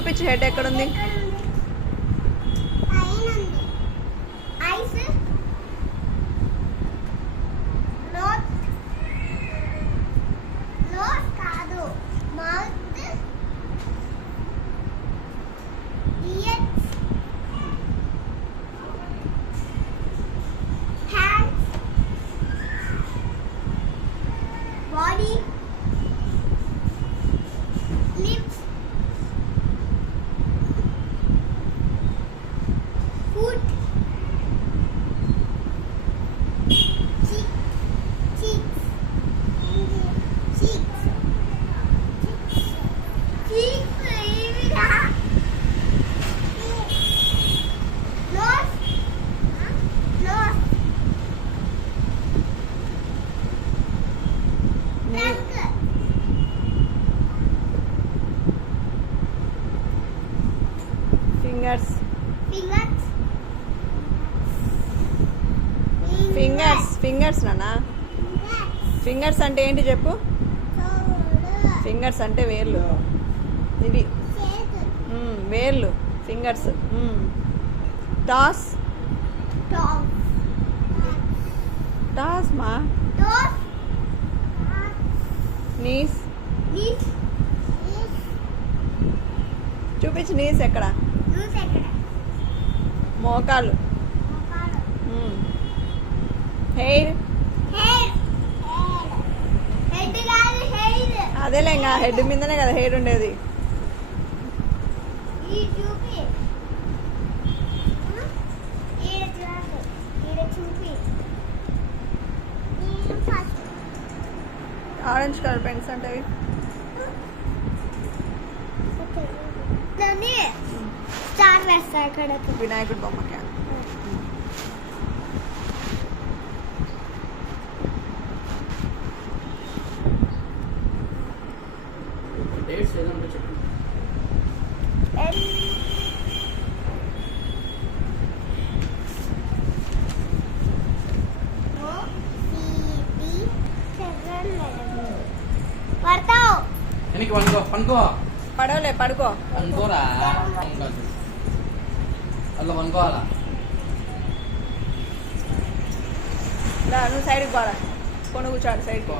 చూపించు హెడ్ ఎక్కడుంది. Body, lips, foot, cheeks, fingers fingers, fingers fingers నానా. ఫింగర్స్ అంటే ఏంటి చెప్పు. ఫింగర్స్ అంటే వేళ్ళు. ఇవి వేళ్ళు ఫింగర్స్. టాస్ టాస్ మా. నీస్ చూపించు. నీస్ ఎక్కడ. మోకాలు. హెయిర్. అదేలే ఇంకా హెడ్ మీదనే కదా హెయిర్ ఉండేది. ఆరెంజ్ కలర్ పెన్స్ అంటే స్టార్ వేస్తా ఇక్కడ. వినాయకుడు బొమ్మకి. పడతావు వెనక్కి పనుకో పడవలే పడుకో. అనుకోరా అట్లా పనుకోవాలా. నువ్వు సైడ్కి పోరా. కొను కూర్చోడు సైడ్కి.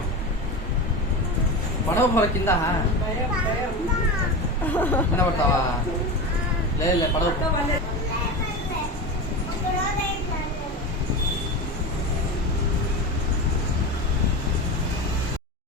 పడవ పోరా కింద కింద పడతావా. లేదు పడవ